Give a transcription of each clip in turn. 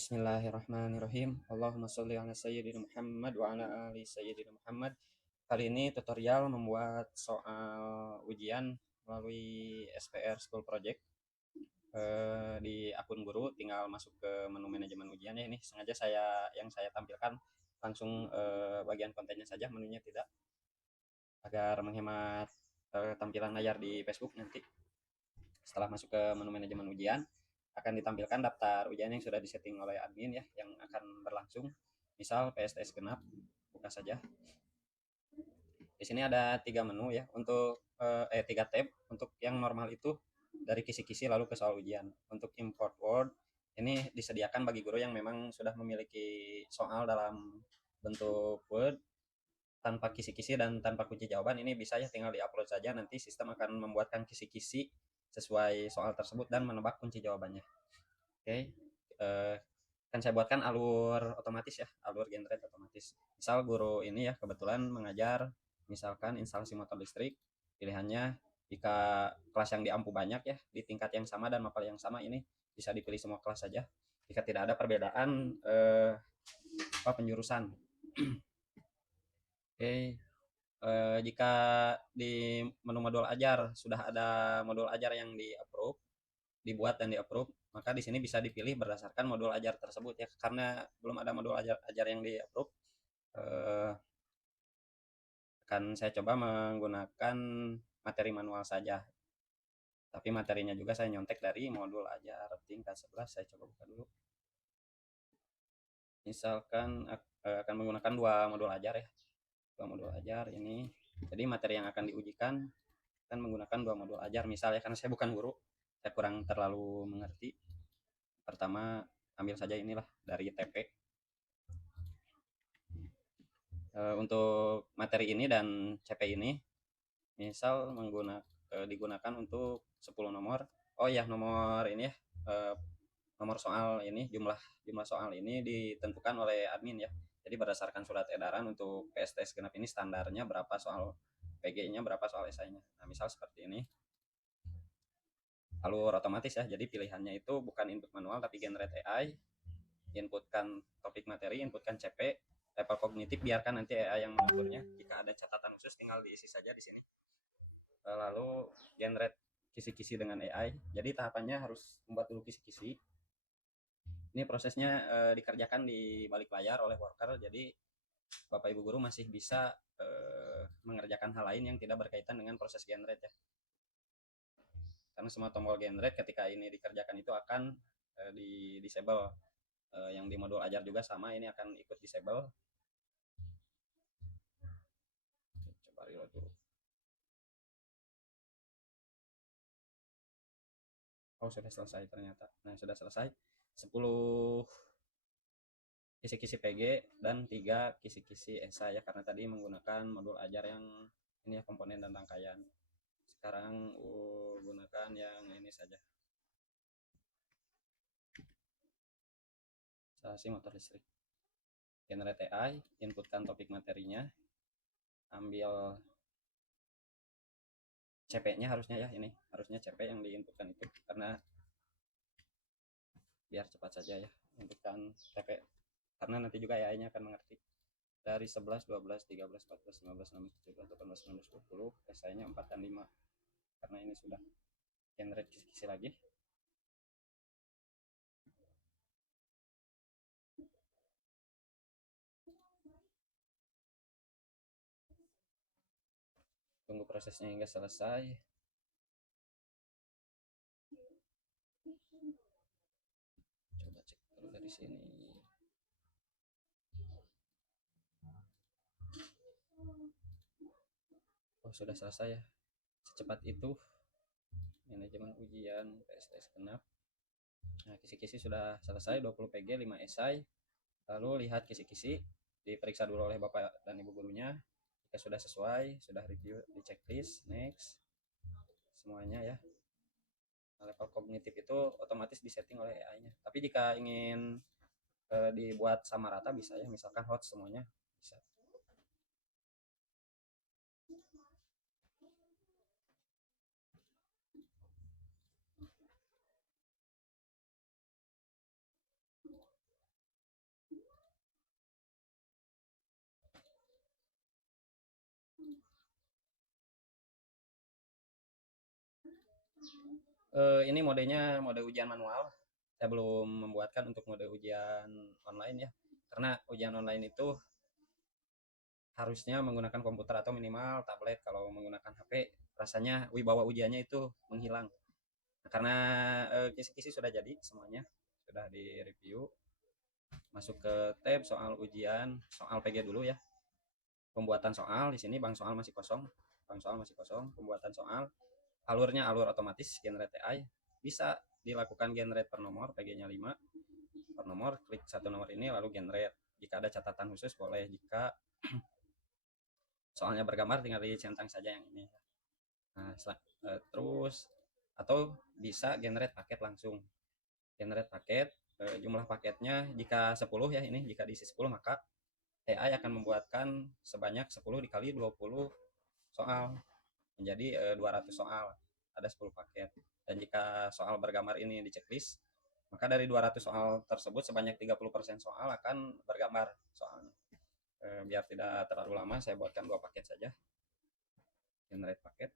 Bismillahirrahmanirrahim. Allahumma sholli ala sayyidina Muhammad wa ala ali sayyidina Muhammad. Kali ini tutorial membuat soal ujian melalui SPR School Project di akun guru. Tinggal masuk ke menu manajemen ujian ya. Ini sengaja saya tampilkan langsung bagian kontennya saja, menunya tidak, agar menghemat tampilan layar di Facebook nanti. Setelah masuk ke menu manajemen ujian, akan ditampilkan daftar ujian yang sudah disetting oleh admin ya, yang akan berlangsung. Misal PSTS genap, buka saja. Di sini ada 3 menu ya, untuk 3 tab. Untuk yang normal itu dari kisi-kisi lalu ke soal ujian. Untuk import word ini disediakan bagi guru yang memang sudah memiliki soal dalam bentuk Word tanpa kisi-kisi dan tanpa kunci jawaban. Ini bisa ya, tinggal diupload saja, nanti sistem akan membuatkan kisi-kisi sesuai soal tersebut dan menebak kunci jawabannya. Oke, kan saya buatkan alur otomatis ya, alur generate otomatis. Misal guru ini ya kebetulan mengajar misalkan instalasi motor listrik, pilihannya jika kelas yang diampu banyak ya, di tingkat yang sama dan mapel yang sama, ini bisa dipilih semua kelas saja jika tidak ada perbedaan penjurusan. Oke, jika di menu modul ajar sudah ada modul ajar yang dibuat dan di-approve, maka di sini bisa dipilih berdasarkan modul ajar tersebut ya. Karena belum ada modul ajar yang di-approve, akan saya coba menggunakan materi manual saja. Tapi materinya juga saya nyontek dari modul ajar tingkat 11. Saya coba buka dulu. Misalkan akan menggunakan 2 modul ajar ya. 2 modul ajar ini. Jadi materi yang akan diujikan akan menggunakan 2 modul ajar. Misalnya karena saya bukan guru, saya kurang terlalu mengerti. Pertama, ambil saja inilah dari TP. Untuk materi ini dan CP ini, misal digunakan untuk 10 nomor. Oh ya, nomor ini ya, nomor soal ini, jumlah soal ini ditentukan oleh admin ya. Jadi berdasarkan surat edaran untuk PSTS genap ini, standarnya berapa soal PG-nya, berapa soal esainya. Nah, misal seperti ini. Alur otomatis ya, jadi pilihannya itu bukan input manual tapi generate AI. Inputkan topik materi, inputkan CP, level kognitif biarkan nanti AI yang mengaturnya. Jika ada catatan khusus tinggal diisi saja di sini. Lalu generate kisi-kisi dengan AI. Jadi tahapannya harus membuat dulu kisi-kisi. Ini prosesnya dikerjakan di balik layar oleh worker, jadi Bapak Ibu guru masih bisa mengerjakan hal lain yang tidak berkaitan dengan proses generate ya. Karena semua tombol generate ketika ini dikerjakan itu akan di disable. Yang di modul ajar juga sama, ini akan ikut disable. Coba reload dulu. Oh, sudah selesai ternyata. Nah, sudah selesai. 10 kisi-kisi PG dan 3 kisi-kisi ESA ya, karena tadi menggunakan modul ajar yang ini ya, komponen dan rangkaian. Sekarang gunakan yang ini saja. Instalasi motor listrik. Generate AI, inputkan topik materinya. Ambil CP-nya harusnya ya, ini harusnya CP yang diinputkan itu, karena biar cepat saja ya, inputkan TP karena nanti juga AI-nya akan mengerti. Dari 11, 12, 13, 14, 15, 16, 17, 18, 19, 20, esainya 4 dan 5. Karena ini sudah generate kisi-kisi lagi. Tunggu prosesnya hingga selesai. Coba cek dulu dari sini. Oh, sudah selesai ya. Secepat itu manajemen ujian PSTS genap. Nah, kisi-kisi sudah selesai, 20 PG, 5 esai. Lalu lihat kisi-kisi, diperiksa dulu oleh Bapak dan Ibu gurunya. Jika sudah sesuai, sudah review di checklist, next. Semuanya ya. Level kognitif itu otomatis disetting oleh AI-nya. Tapi jika ingin dibuat sama rata bisa ya, misalkan hot semuanya bisa. Ini modenya mode ujian manual. Saya belum membuatkan untuk mode ujian online ya. Karena ujian online itu harusnya menggunakan komputer atau minimal tablet. Kalau menggunakan HP, rasanya wibawa ujiannya itu menghilang. Nah, karena kisi-kisi sudah jadi semuanya, sudah di-review. Masuk ke tab soal ujian, soal PG dulu ya. Pembuatan soal di sini bang soal masih kosong. Bang soal masih kosong, pembuatan soal. Alurnya alur otomatis generate AI. Bisa dilakukan generate per nomor, PG-nya 5 per nomor, klik satu nomor ini lalu generate. Jika ada catatan khusus boleh, jika soalnya bergambar tinggal dicentang saja yang ini. Nah, terus atau bisa generate paket langsung. Generate paket, jumlah paketnya jika 10 ya, ini jika diisi 10 maka AI akan membuatkan sebanyak 10 dikali 20 soal menjadi 200 soal, ada 10 paket. Dan jika soal bergambar ini di checklist, maka dari 200 soal tersebut sebanyak 30% soal akan bergambar soalnya. Biar tidak terlalu lama, saya buatkan 2 paket saja. Generate paket.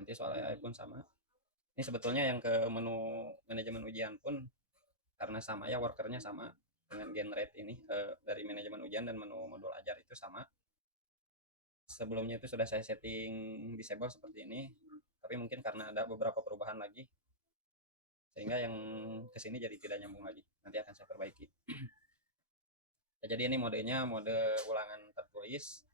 Nanti soal AI pun sama. Ini sebetulnya yang ke menu manajemen ujian pun karena sama ya, workernya sama dengan generate ini, dari manajemen ujian dan menu modul ajar itu sama. Sebelumnya itu sudah saya setting disable seperti ini, tapi mungkin karena ada beberapa perubahan lagi sehingga yang kesini jadi tidak nyambung lagi, nanti akan saya perbaiki. Ya, jadi ini modenya mode ulangan tertulis,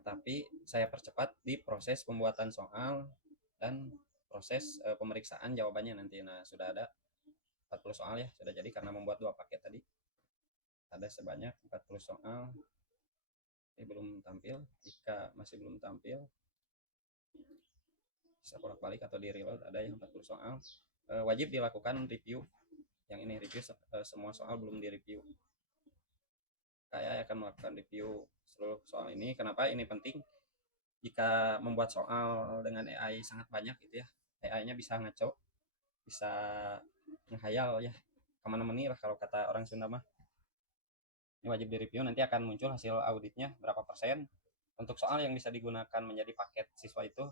tapi saya percepat di proses pembuatan soal dan proses pemeriksaan jawabannya nanti. Nah, sudah ada 40 soal ya, sudah jadi karena membuat 2 paket tadi. Ada sebanyak 40 soal. Ini belum tampil. Jika masih belum tampil, bisa bolak-balik atau di reload. Ada yang 40 soal. Wajib dilakukan review. Yang ini review semua soal belum direview. Saya akan melakukan review seluruh soal ini. Kenapa ini penting? Jika membuat soal dengan AI sangat banyak gitu ya, AI-nya bisa ngaco, bisa ngehayal ya, kemana-mana lah kalau kata orang Sunda mah. Ini wajib direview, nanti akan muncul hasil auditnya berapa persen. Untuk soal yang bisa digunakan menjadi paket siswa itu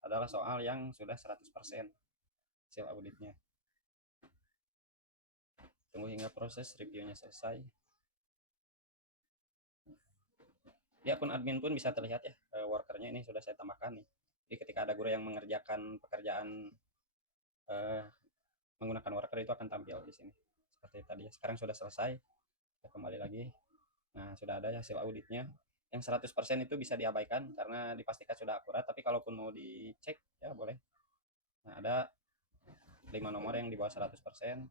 adalah soal yang sudah 100% hasil auditnya. Tunggu hingga proses reviewnya selesai. Di akun admin pun bisa terlihat ya, workernya ini sudah saya tambahkan nih. Jadi ketika ada guru yang mengerjakan pekerjaan menggunakan worker itu akan tampil di sini. Seperti tadi ya. Sekarang sudah selesai. Kita kembali lagi. Nah, sudah ada hasil auditnya. Yang 100% itu bisa diabaikan karena dipastikan sudah akurat, tapi kalaupun mau dicek ya boleh. Nah, ada 5 nomor yang di bawah 100%.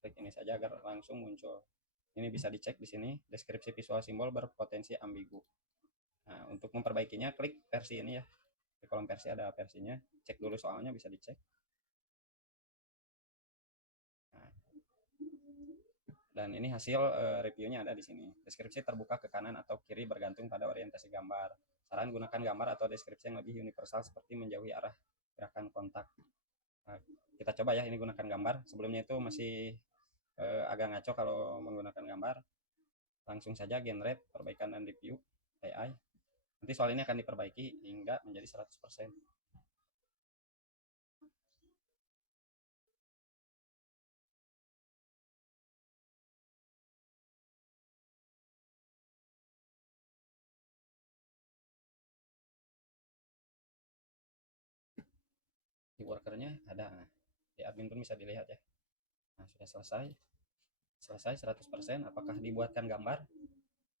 Klik ini saja agar langsung muncul. Ini bisa dicek di sini, deskripsi visual simbol berpotensi ambigu. Nah, untuk memperbaikinya klik versi ini ya. Di kolom versi ada versinya. Cek dulu soalnya, bisa dicek. Nah, dan ini hasil reviewnya ada di sini. Deskripsi terbuka ke kanan atau kiri bergantung pada orientasi gambar. Saran gunakan gambar atau deskripsi yang lebih universal seperti menjauhi arah gerakan kontak. Nah, kita coba ya ini gunakan gambar. Sebelumnya itu masih agak ngaco kalau menggunakan gambar. Langsung saja generate, perbaikan dan review AI. Nanti soal ini akan diperbaiki hingga menjadi 100%. Di workernya ada, nah, di admin pun bisa dilihat ya. Nah, sudah selesai. Selesai 100%. Apakah dibuatkan gambar?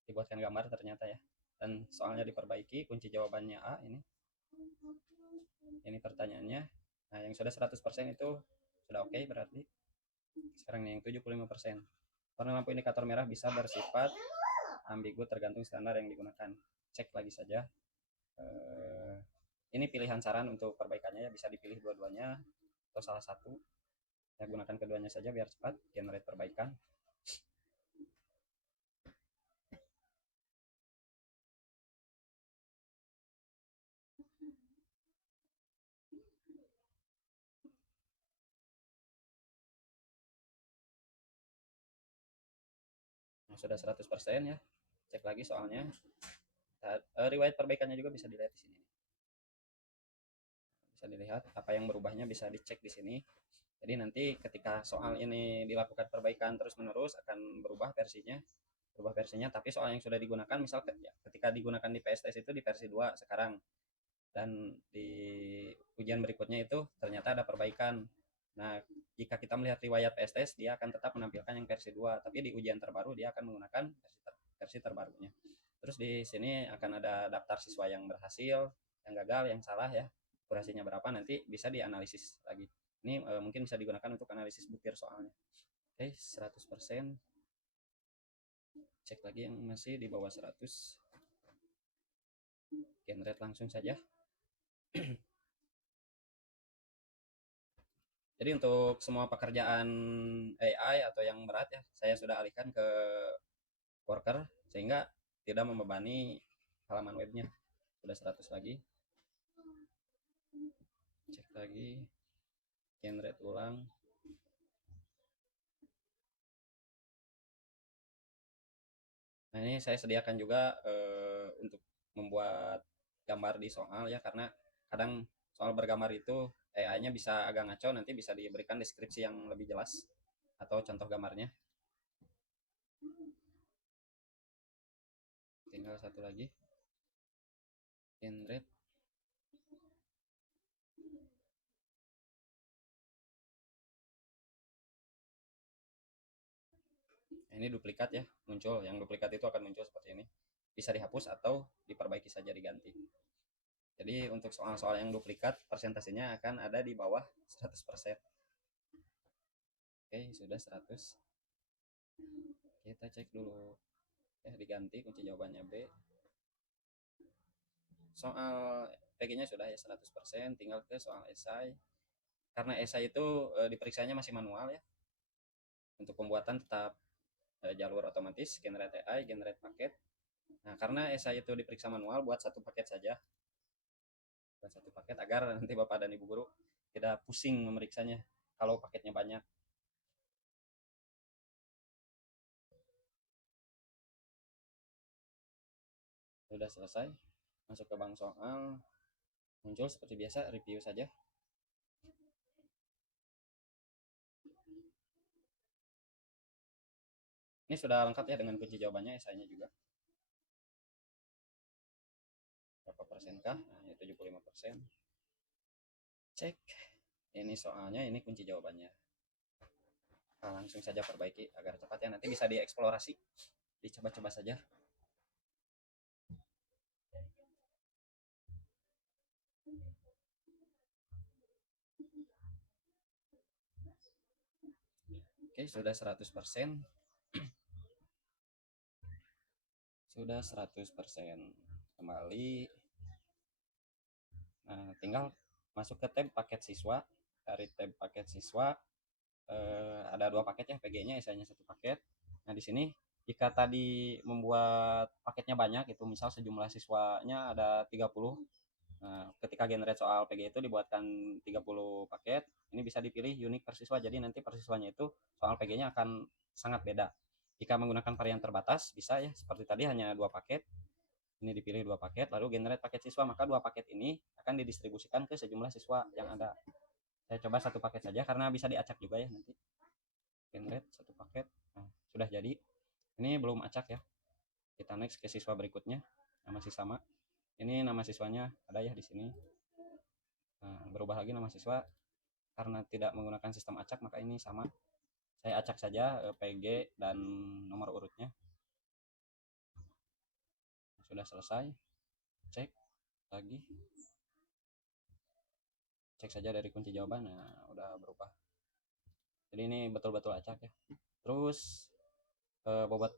Dibuatkan gambar ternyata ya. Dan soalnya diperbaiki, kunci jawabannya A ini. Ini pertanyaannya. Nah, yang sudah 100% itu sudah oke berarti. Sekarang yang 75%. Warna lampu indikator merah bisa bersifat ambigu tergantung standar yang digunakan. Cek lagi saja. Ini pilihan saran untuk perbaikannya ya, bisa dipilih dua-duanya atau salah satu. Ya, gunakan keduanya saja biar cepat generate perbaikan. Nah, sudah 100% ya. Cek lagi soalnya. Riwayat perbaikannya juga bisa dilihat di sini. Bisa dilihat apa yang berubahnya, bisa dicek di sini. Jadi nanti ketika soal ini dilakukan perbaikan terus-menerus akan berubah versinya, tapi soal yang sudah digunakan misal ya, ketika digunakan di PSTS itu di versi 2 sekarang, dan di ujian berikutnya itu ternyata ada perbaikan. Nah, jika kita melihat riwayat PSTS, dia akan tetap menampilkan yang versi 2, tapi di ujian terbaru dia akan menggunakan versi terbarunya. Terus di sini akan ada daftar siswa yang berhasil, yang gagal, yang salah ya. Akurasinya berapa nanti bisa dianalisis lagi. Ini mungkin bisa digunakan untuk analisis butir soalnya. Oke, 100%. Cek lagi yang masih di bawah 100. Generate langsung saja. Jadi untuk semua pekerjaan AI atau yang berat ya, saya sudah alihkan ke Worker sehingga tidak membebani halaman webnya. Sudah 100 lagi. Cek lagi, generate ulang. Nah, ini saya sediakan juga untuk membuat gambar di soal ya, karena kadang soal bergambar itu AI-nya bisa agak ngaco, nanti bisa diberikan deskripsi yang lebih jelas atau contoh gambarnya. Tinggal satu lagi, generate. Nah, ini duplikat ya, muncul. Yang duplikat itu akan muncul seperti ini. Bisa dihapus atau diperbaiki saja, diganti. Jadi untuk soal-soal yang duplikat, persentasenya akan ada di bawah 100%. Oke, sudah 100. Kita cek dulu. Ya, diganti kunci jawabannya B. Soal PG-nya sudah ya 100%, tinggal ke soal esai. Karena esai itu diperiksanya masih manual ya. Untuk pembuatan tetap jalur otomatis, generate AI, generate paket. Nah, karena esai itu diperiksa manual, buat satu paket saja. Buat satu paket agar nanti Bapak dan Ibu guru tidak pusing memeriksanya kalau paketnya banyak. Sudah selesai. Masuk ke bank soal. Muncul seperti biasa, review saja. Ini sudah lengkap ya dengan kunci jawabannya, esainya juga. Berapa persenkah? Nah, ya 75%. Cek. Ini soalnya, ini kunci jawabannya. Nah, langsung saja perbaiki agar cepat ya. Nanti bisa dieksplorasi. Dicoba-coba saja. Oke, sudah 100%. Sudah 100%. Kembali. Nah, tinggal masuk ke tab paket siswa. Dari tab paket siswa ada 2 paket ya, PG-nya, esainya 1 paket. Nah, di sini jika tadi membuat paketnya banyak, itu misal sejumlah siswanya ada 30. Nah, ketika generate soal PG itu dibuatkan 30 paket, ini bisa dipilih unik per siswa. Jadi nanti per siswanya itu soal PG-nya akan sangat beda. Jika menggunakan varian terbatas, bisa ya, seperti tadi hanya 2 paket. Ini dipilih 2 paket, lalu generate paket siswa, maka 2 paket ini akan didistribusikan ke sejumlah siswa yang ada. Saya coba 1 paket saja karena bisa diacak juga ya nanti. Generate 1 paket. Nah, sudah jadi. Ini belum acak ya. Kita next ke siswa berikutnya. Nah, masih sama. Ini nama siswanya ada ya di sini. Nah, berubah lagi nama siswa karena tidak menggunakan sistem acak, maka ini sama. Saya acak saja PG dan nomor urutnya. Sudah selesai. Cek lagi. Cek saja dari kunci jawaban. Nah, udah berubah. Jadi ini betul-betul acak ya. Terus bobot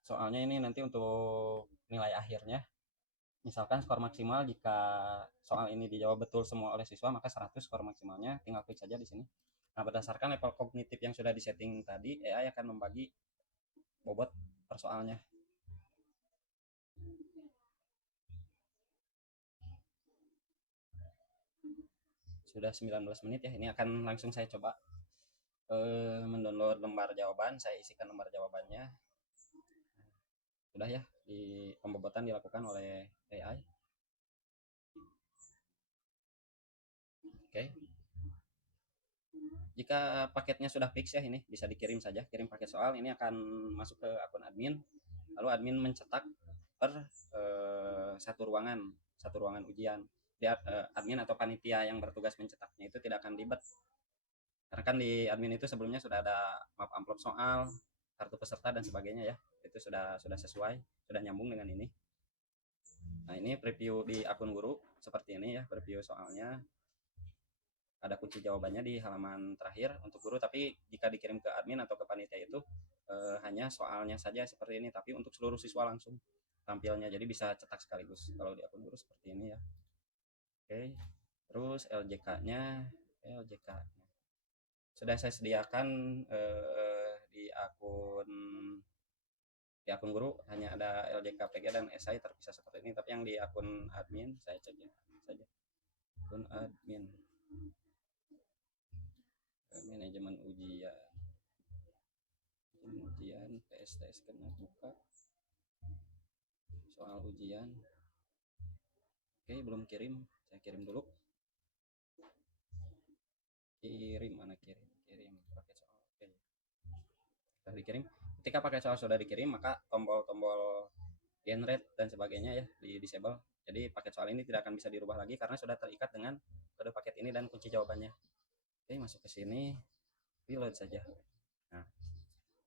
soalnya ini nanti untuk nilai akhirnya. Misalkan skor maksimal jika soal ini dijawab betul semua oleh siswa, maka 100 skor maksimalnya, tinggal klik saja di sini. Nah, berdasarkan level kognitif yang sudah disetting tadi, AI akan membagi bobot per soalnya. Sudah 19 menit ya, ini akan langsung saya coba mendownload lembar jawaban, saya isikan lembar jawabannya. Sudah ya, di pembobotan dilakukan oleh AI. Oke. Jika paketnya sudah fix ya, ini bisa dikirim saja, kirim paket soal. Ini akan masuk ke akun admin, lalu admin mencetak per satu ruangan ujian. Admin atau panitia yang bertugas mencetaknya itu tidak akan ribet, karena kan di admin itu sebelumnya sudah ada map amplop soal, kartu peserta dan sebagainya ya. Itu sudah sesuai, sudah nyambung dengan ini. Nah, ini preview di akun guru seperti ini ya, preview soalnya. Ada kunci jawabannya di halaman terakhir untuk guru, tapi jika dikirim ke admin atau ke panitia itu hanya soalnya saja seperti ini, tapi untuk seluruh siswa langsung tampilnya, jadi bisa cetak sekaligus kalau di akun guru seperti ini ya. Oke, terus LJK sudah saya sediakan di akun guru hanya ada LJK, PG dan SI terpisah seperti ini, tapi yang di akun admin saya cek ya saja, akun admin manajemen ujian PSTS kena buka soal ujian. Oke, belum kirim, saya kirim dulu. Kirim paket soal. Oke, sudah dikirim. Ketika paket soal sudah dikirim, maka tombol-tombol generate dan sebagainya ya di disable. Jadi paket soal ini tidak akan bisa dirubah lagi karena sudah terikat dengan kode paket ini dan kunci jawabannya. Oke, masuk ke sini, reload saja. Nah,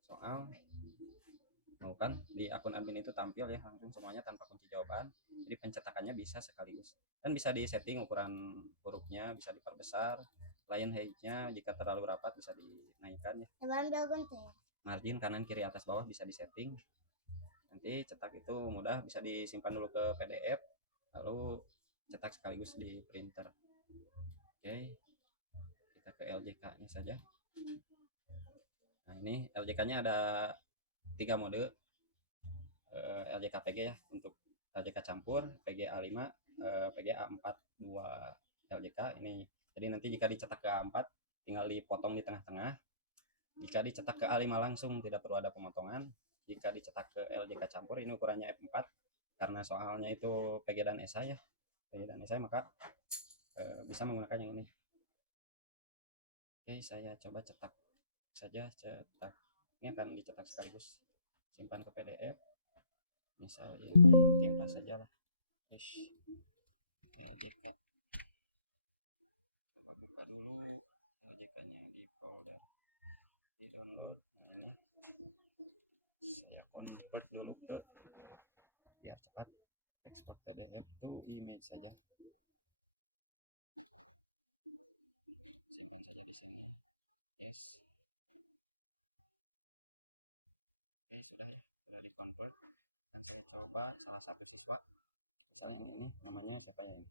soal mau kan di akun admin itu tampil ya langsung semuanya tanpa kunci jawaban, jadi pencetakannya bisa sekaligus, dan bisa disetting ukuran hurufnya, bisa diperbesar, line height-nya jika terlalu rapat bisa dinaikkan ya, margin kanan kiri atas bawah bisa disetting. Nanti cetak itu mudah, bisa disimpan dulu ke PDF lalu cetak sekaligus di printer. Oke, kita ke LJK-nya saja. Nah, ini LJK-nya ada 3 mode, LJK PG ya, untuk LJK campur, PGA 5, PGA 4, 2 LJK ini. Jadi nanti jika dicetak ke A4 tinggal dipotong di tengah-tengah. Jika dicetak ke A5 langsung tidak perlu ada pemotongan. Jika dicetak ke LJK campur ini ukurannya F4 karena soalnya itu PG dan SI ya. PG dan SI maka bisa menggunakan yang ini. Oke, saya coba cetak saja, cetak. Ini akan dicetak sekaligus. Simpan ke PDF. Misal ini timpa saja lah. LJK, coba buka dulu LJK-nya di folder, di download. Nah, ini saya convert dulu ke, biar cepat, export PDF to image saja, simpan saja di sini. Yes. Oke, sudah ya, sudah di convert. Dan saya coba salah satu siswa, misalnya yang ini namanya siapa ya ini,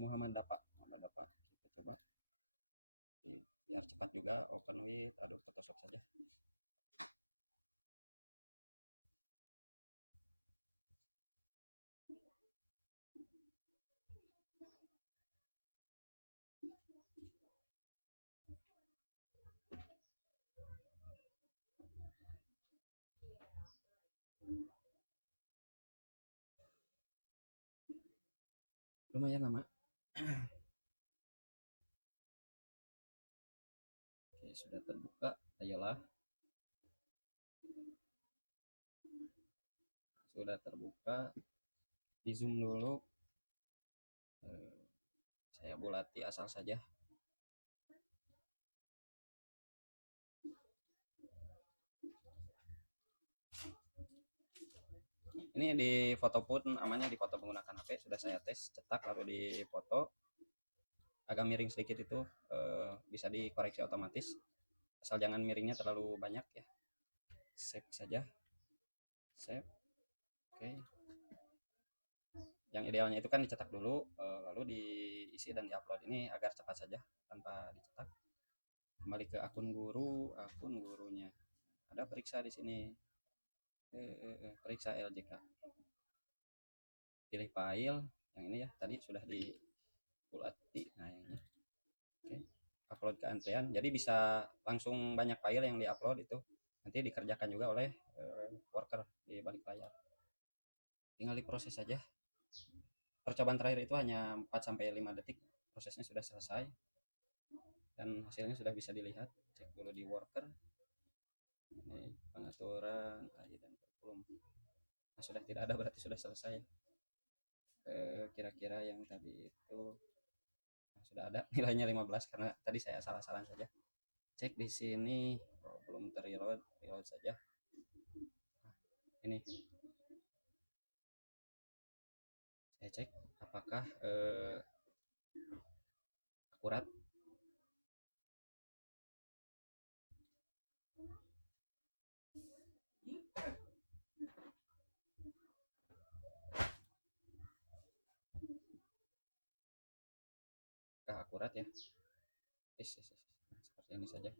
Muhammad Dapa. Kita coba biar cepat juga, open with Adobe Photoshop saja. Lumayan lama. Oke, sudah terbuka, ayolah. Sudah terbuka, di zoom dulu. Saya bulati asal saja. Ini di foto pun amannya, di foto menggunakan HP sudah saya tes cetak lalu di foto agak miring sedikit itu bisa dikoreksi otomatis, asal jangan miringnya terlalu banyak ya. Save saja, save. Oke, yang idealnya itu kan dicetak dulu lalu diisi dan diupload, ini agar cepat saja tanpa dicetak. Kembali ke akun gurunya ada periksa di sini, periksa LJK, pilih file yang ini ya, tadi sudah di bulati. Nah, yang ini. Oke, upload ke antrean, jadi bisa langsung banyak file yang diupload itu nanti dikerjakan juga oleh worker di balik layar, tinggal diproses saja. Percobaan terakhir itu hanya 4 sampai 5 detik, prosesnya sudah selesai dan hasilnya sudah bisa dilihat. Cek dulu di worker, ini pengaturan AI dan kurikulum. Nah, sudah tidak ada, berarti sudah selesai. Kira-kira yang tadi itu, nah, sudah ada nilainya 15 karena tadi saya salah-salah saja. Cek di sini, oh, belum terreload, reload saja. Nah, ini saya cek apakah akurat. Apakah akurat ya? Seperti ini saja.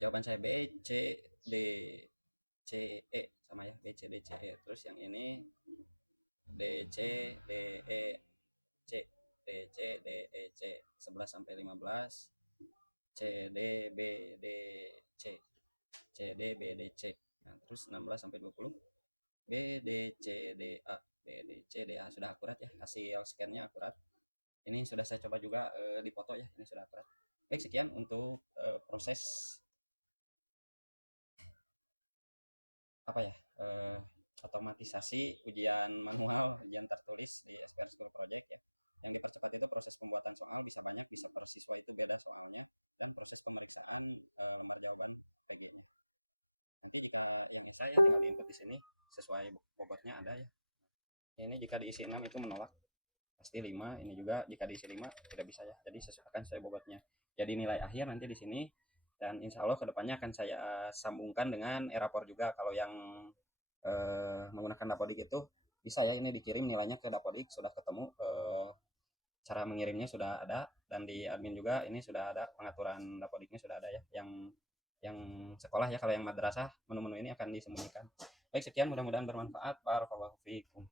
Jawaban saya B, C, D, C, E sama ya, B, C, D, C, E. Terus yang ini D, C, D, E, C, D, C, D, E, C, 11 sampai 15, C, D, B, D, C, C, D, B, D, C. Nah, terus 16 sampai 20, B, D, C, D, A, B, D, C, D, A. Sudah akurat ya, hasil scan-nya akurat. Ini sudah saya coba juga di foto ya, ini sudah akurat. Baik, sekian untuk proses apa ya, otomatisasi ujian manual, ujian tertulis di SPR School Project ya. Yang dipercepat itu proses pembuatan soal bisa banyak, bisa per siswa itu beda soalnya, dan proses pemeriksaan lembar jawaban PG-nya. Nanti jika yang esai ya tinggal diinput di sini sesuai bobotnya ada ya. Ini jika diisi 6 itu menolak pasti 5, ini juga jika diisi 5 tidak bisa ya. Jadi sesuaikan sesuai bobotnya. Jadi nilai akhir nanti di sini, dan insya Allah kedepannya akan saya sambungkan dengan e-rapor juga. Kalau yang menggunakan Dapodik itu bisa ya, ini dikirim nilainya ke Dapodik, sudah ketemu cara mengirimnya sudah ada, dan di admin juga ini sudah ada pengaturan Dapodiknya sudah ada ya, yang sekolah ya. Kalau yang madrasah menu-menu ini akan disembunyikan. Baik, sekian, mudah-mudahan bermanfaat. Barakallahu fiikum.